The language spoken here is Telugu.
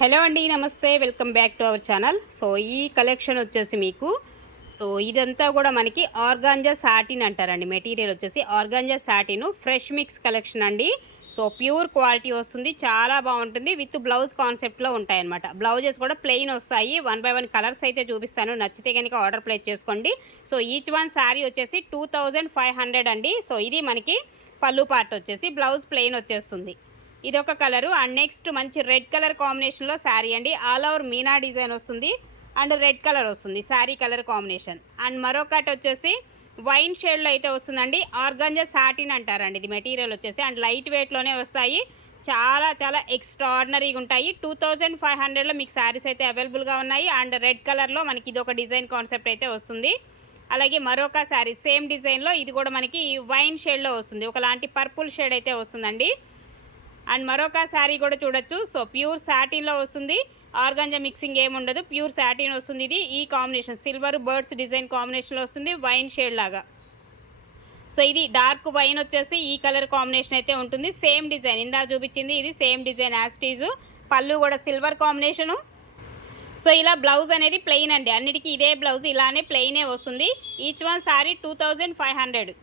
హలో అండి, నమస్తే, welcome back to our channel. So ఈ కలెక్షన్ వచ్చేసి మీకు ఇదంతా కూడా మనకి ఆర్గాంజా సాటిన్ అంటారండి. మెటీరియల్ వచ్చేసి organza satin fresh mix collection అండి. సో ప్యూర్ క్వాలిటీ వస్తుంది, చాలా బాగుంటుంది. విత్ బ్లౌజ్ కాన్సెప్ట్లో ఉంటాయన్నమాట. బ్లౌజెస్ కూడా ప్లెయిన్ వస్తాయి. 1 by 1 కలర్స్ అయితే చూపిస్తాను, నచ్చితే కనుక ఆర్డర్ ప్లేస్ చేసుకోండి. సో ఈచ్ వన్ శారీ వచ్చేసి 2500 అండి. సో ఇది మనకి పళ్ళు పార్ట్ వచ్చేసి, బ్లౌజ్ ప్లెయిన్ వచ్చేస్తుంది. ఇదొక కలరు. అండ్ నెక్స్ట్ మంచి రెడ్ కలర్ కాంబినేషన్లో శారీ అండి. ఆల్ ఓవర్ మీనా డిజైన్ వస్తుంది అండ్ రెడ్ కలర్ వస్తుంది శారీ కలర్ కాంబినేషన్. అండ్ మరొకటి వచ్చేసి వైన్ షేడ్లో అయితే వస్తుందండి. ఆర్గాంజా సాటిన్ అంటారండి ఇది మెటీరియల్ వచ్చేసి. అండ్ లైట్ వెయిట్లోనే వస్తాయి, చాలా చాలా ఎక్స్ట్రాడినరీగా ఉంటాయి. 2500లో మీకు శారీస్ అయితే అవైలబుల్గా ఉన్నాయి. అండ్ రెడ్ కలర్లో మనకి ఇది ఒక డిజైన్ కాన్సెప్ట్ అయితే వస్తుంది. అలాగే మరొక శారీ సేమ్ డిజైన్లో, ఇది కూడా మనకి వైన్ షేడ్లో వస్తుంది, ఒకలాంటి పర్పుల్ షేడ్ అయితే వస్తుందండి. అండ్ మరొక శారీ కూడా చూడొచ్చు. సో ప్యూర్ సాటిన్లో వస్తుంది, ఆర్గాంజా మిక్సింగ్ ఏముండదు, ప్యూర్ సాటిన్ వస్తుంది. ఇది ఈ కాంబినేషన్ సిల్వర్ బర్డ్స్ డిజైన్ కాంబినేషన్లో వస్తుంది, వైన్ షేడ్ లాగా. సో ఇది డార్క్ వైన్ వచ్చేసి ఈ కలర్ కాంబినేషన్ అయితే ఉంటుంది. సేమ్ డిజైన్ ఇందా చూపించింది, ఇది సేమ్ డిజైన్ యాస్టీజు. పళ్ళు కూడా సిల్వర్ కాంబినేషను. సో ఇలా బ్లౌజ్ అనేది ప్లెయిన్ అండి, అన్నిటికీ ఇదే బ్లౌజ్, ఇలానే ప్లెయినే వస్తుంది. Each one sari 2500.